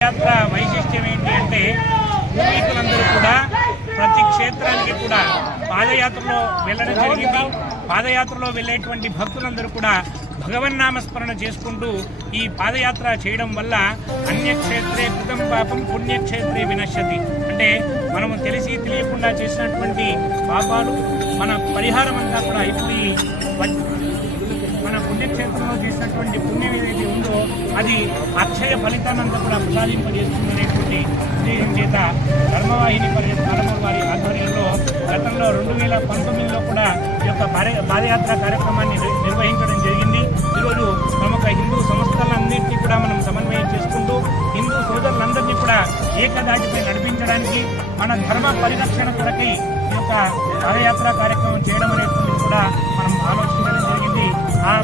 యాత్ర వైశిష్ట్యం ఏంటి అంటే పూర్వీకులందరూ కూడా ప్రతి క్షేత్రానికి కూడా పాదయాత్రలో వెళ్ళడం జరిగింది. పాదయాత్రలో వెళ్ళేటువంటి భక్తులందరూ కూడా భగవన్నామస్మరణ చేసుకుంటూ ఈ పాదయాత్ర చేయడం వల్ల అన్యక్షేత్రే కృతం పాపం పుణ్యక్షేత్రే వినశ్యతి. అంటే మనము తెలిసి తెలియకుండా చేసినటువంటి పాపాలు మన పరిహారం అంతా కూడా అయిపోయి మన పుణ్యక్షేత్రంలో చేసినటువంటి పుణ్యం ఏదైతే ఉందో అది అక్షయ ఫలితాన్నంతా కూడా ప్రసాదింపజేస్తుందనేటువంటి ఉద్దేశం చేత ధర్మవాహిని పాలమూరు వారి ఆధ్వర్యంలో గతంలో 2019లో కూడా ఈ యొక్క పాదయాత్ర కార్యక్రమాన్ని నిర్వహించడం జరిగింది. ఈరోజు ప్రముఖ హిందూ సంస్థలన్నింటినీ కూడా మనం సమన్వయం చేసుకుంటూ హిందూ సోదరులందరినీ కూడా ఏకదాటిపై నడిపించడానికి మన ధర్మ పరిరక్షణ కొరకై ఈ యొక్క పాదయాత్ర కార్యక్రమం చేయడం అనేటువంటిది కూడా మనం ఆలోచించడం జరిగింది. ఆ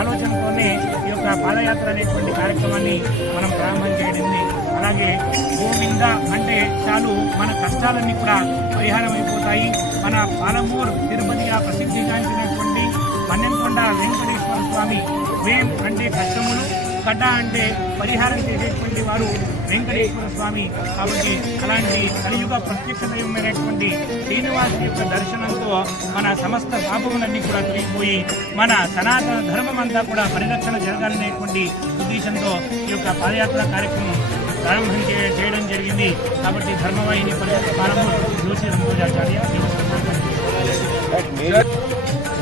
ఆలోచనతోనే ఈ యొక్క పాదయాత్ర అనేటువంటి కార్యక్రమాన్ని మనం ప్రారంభం చేయడింది. అలాగే గోవింద అంటే చాలు మన కష్టాలన్నీ కూడా పరిహారం అయిపోతాయి. మన పాలమూరు తిరుపతిగా ప్రసిద్ధిగాంచినటువంటి మన్నెంకొండ వెంకటేశ్వర స్వామి వేం అంటే కష్టములు, కడ్డ అంటే పరిహారం చేసేటువంటి వారు వెంకటేశ్వర స్వామి. కాబట్టి అలాంటి కలియుగ ప్రత్యక్ష దైవమైనటువంటి శ్రీనివాసుని యొక్క దర్శనంతో మన సమస్త పాపములన్నీ కూడా తొలగిపోయి మన సనాతన ధర్మం అంతా కూడా పరిరక్షణ జరగాలనేటువంటి ఉద్దేశంతో ఈ యొక్క పాదయాత్ర కార్యక్రమం ప్రారంభం చేయడం జరిగింది. కాబట్టి ధర్మవాహిని పరిషత్ పాలమూరు జోషి సంతోషాచార్య.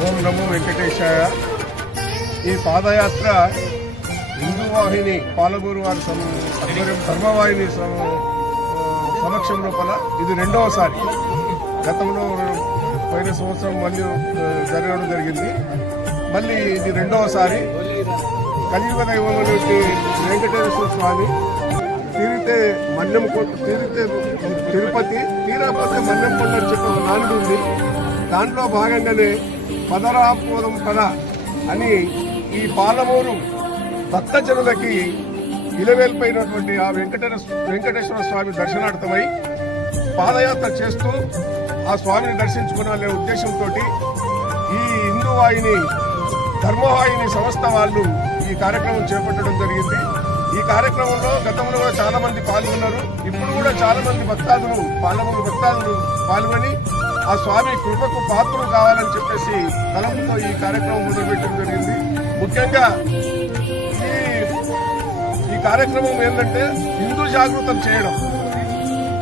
ఓం నమో వెంకటేశాయ. ఈ పాదయాత్ర హిందూ వాహిని పాలమూరు వారి ఆధ్వర్యం ధర్మవాహిని సమక్షం లోపల ఇది రెండవసారి. గతంలో పోయిన సంవత్సరం మళ్ళీ జరగడం జరిగింది. మళ్ళీ ఇది రెండవసారి. కలియుగ దైవమైనటువంటి వెంకటేశ్వర స్వామి తీరితే తీరితే తిరుపతి, తీరకపోతే మన్నెంకొండ అని చెప్పి ఒక నానుడు ఉంది. దాంట్లో భాగంగానే పదరాపోదం పద అని ఈ పాలమూరు భక్తజనులకి ఇలవేల్పోయినటువంటి ఆ వెంకటేశ్వర స్వామి దర్శనార్థమై పాదయాత్ర చేస్తూ ఆ స్వామిని దర్శించుకునే ఉద్దేశంతో ఈ హిందూ వాహిని ధర్మవాహిని సంస్థ వాళ్ళు ఈ కార్యక్రమం చేపట్టడం జరిగింది. ఈ కార్యక్రమంలో గతంలో కూడా చాలా మంది పాల్గొన్నారు. ఇప్పుడు కూడా చాలా మంది భక్తాదులు పాలమూరు భక్తాదులు పాల్గొని ఆ స్వామి కృపకు పాత్రలు కావాలని చెప్పేసి తలంపుతో ఈ కార్యక్రమం మొదలుపెట్టడం జరిగింది. ముఖ్యంగా ఈ కార్యక్రమం ఏంటంటే హిందూ జాగృతం చేయడం,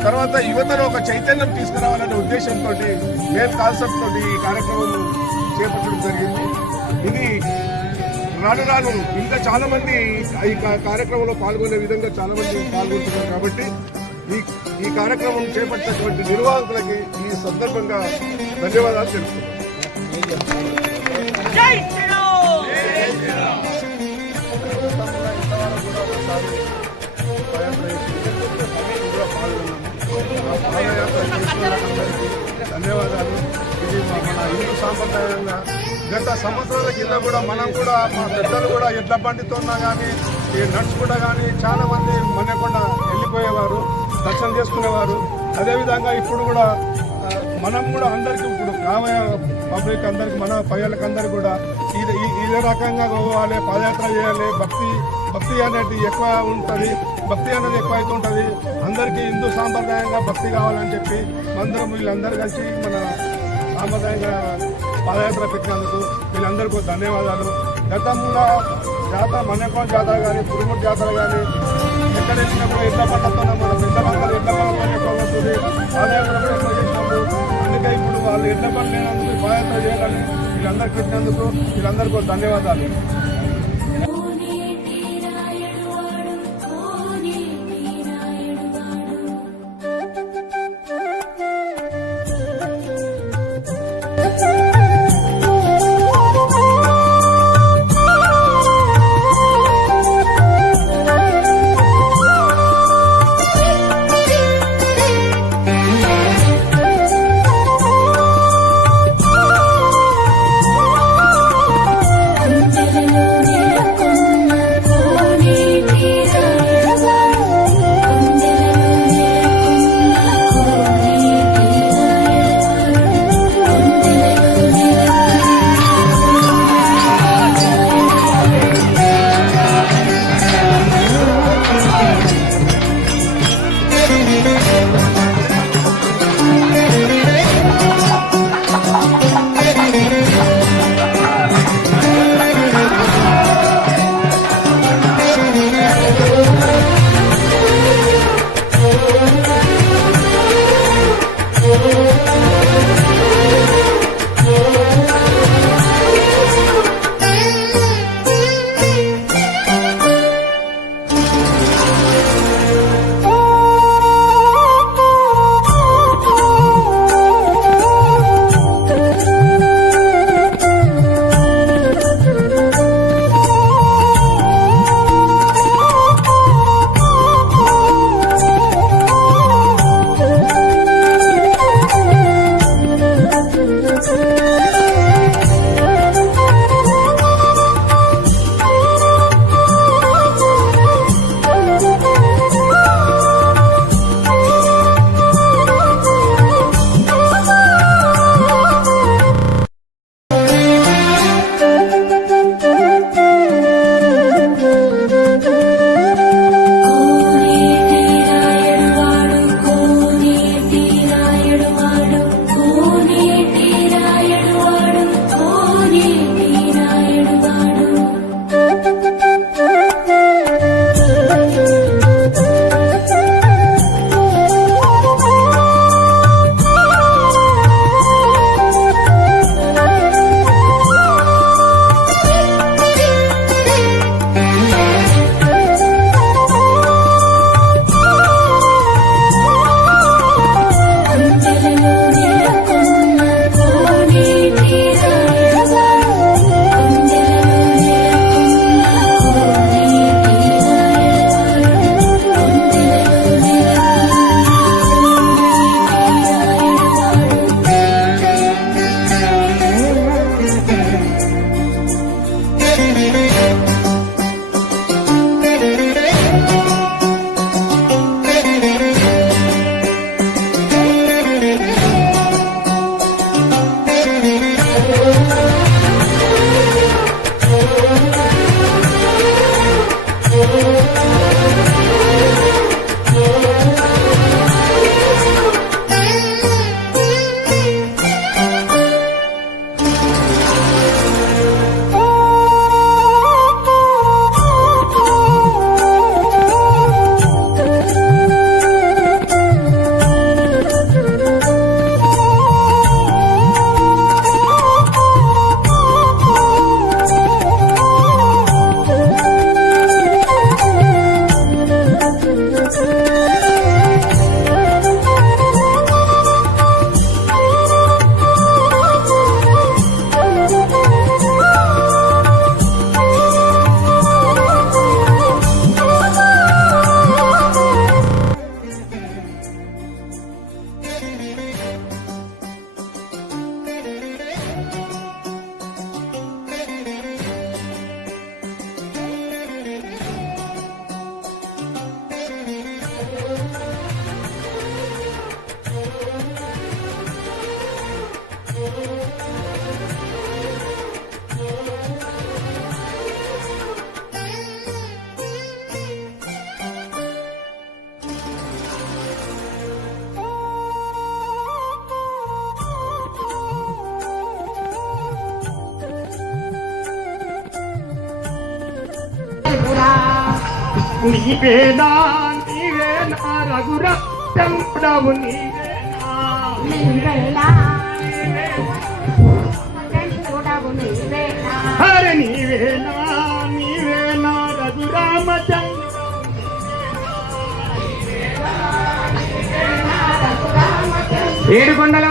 తర్వాత యువతలో ఒక చైతన్యం తీసుకురావాలనే ఉద్దేశంతో మెయిన్ కాన్సెప్ట్ తోటి ఈ కార్యక్రమం చేపట్టడం జరిగింది. ఇది రాను రాను ఇంకా చాలా మంది ఈ కార్యక్రమంలో పాల్గొనే విధంగా చాలా మంది పాల్గొంటున్నారు. కాబట్టి ఈ కార్యక్రమం చేపట్టినటువంటి నిర్వాహకులకి ఈ సందర్భంగా ధన్యవాదాలు తెలుపుతున్నాను. ధన్యవాదాలు. ఇది మన హిందూ సాంప్రదాయంగా గత సంవత్సరాల కింద కూడా మనం కూడా మా పెద్దలు కూడా ఎడ్ల బండితోన్నా కానీ నడుచుకుంటా కానీ చాలా మంది మన్నెకొండ వెళ్ళిపోయేవారు, దర్శనం చేసుకునేవారు. అదేవిధంగా ఇప్పుడు కూడా మనం కూడా అందరికీ ఇప్పుడు రాబోయే పబ్లిక్ అందరికి మన పయ్యాలకు అందరికీ కూడా ఇదే రకంగా పోవాలి, పాదయాత్ర చేయాలి. భక్తి అనేది ఎక్కువ ఉంటుంది, భక్తి అనేది ఎక్కువ అయితే ఉంటుంది. అందరికీ హిందూ సాంప్రదాయంగా భక్తి కావాలని చెప్పి అందరం వీళ్ళందరూ కలిసి మన సాంప్రదాయంగా పాదయాత్ర పెట్టినందుకు వీళ్ళందరికీ ధన్యవాదాలు. గతంలో జాతర మన్నెకొండ జాతర కానీ పురుమూరు జాతర కానీ ఎక్కడ వెళ్ళినప్పుడు ఎడ్ల పంటతో మన పెద్దలందరూ ఎడ్ల పంటతో ఎక్కువ వస్తుంది, పాదయాత్ర కూడా ఎక్కువ చేసినప్పుడు. అందుకే ఇప్పుడు వాళ్ళు ఎడ్ల పంట లేనందుకు పాదయాత్ర చేయాలని వీళ్ళందరికీ పెట్టినందుకు వీళ్ళందరికీ ధన్యవాదాలు. Hello. నీవేనా నీవేనా రఘురాము నీవేనా నీవేనా చూడవు నీవేనా హరి నీవేనా నీవేనా రఘురామచంద్ర ఏడుకొండల